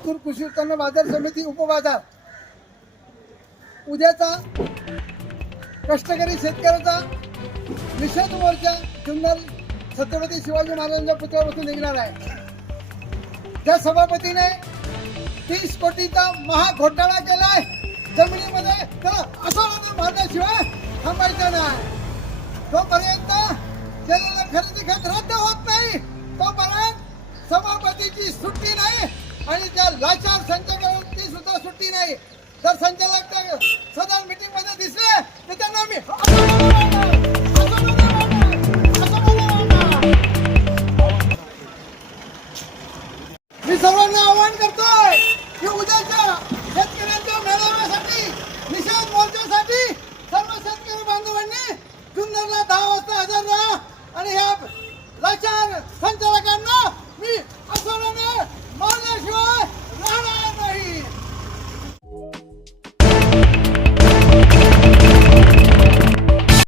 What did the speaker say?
नागपूर कृषी उत्पन्न बाजार समिती उपबाजार. उद्याचा कष्टकरी शेतकऱ्याचा निषेध मोर्चा जुन्नर छत्रपती शिवाजी महाराजांच्या पुतळ्यापासून निघणार आहे. त्या सभापतीने तीस कोटीचा महाघोटाळा केलाय. जमिनीमध्ये तर असं मारण्याशिवाय थांबायचं नाही. तोपर्यंत केलेलं खरेदी खत रद्द जर संचालक सदन मीटिंगमध्ये दिसले तर त्यांना मी मी सर्वांना आवाहन करतो.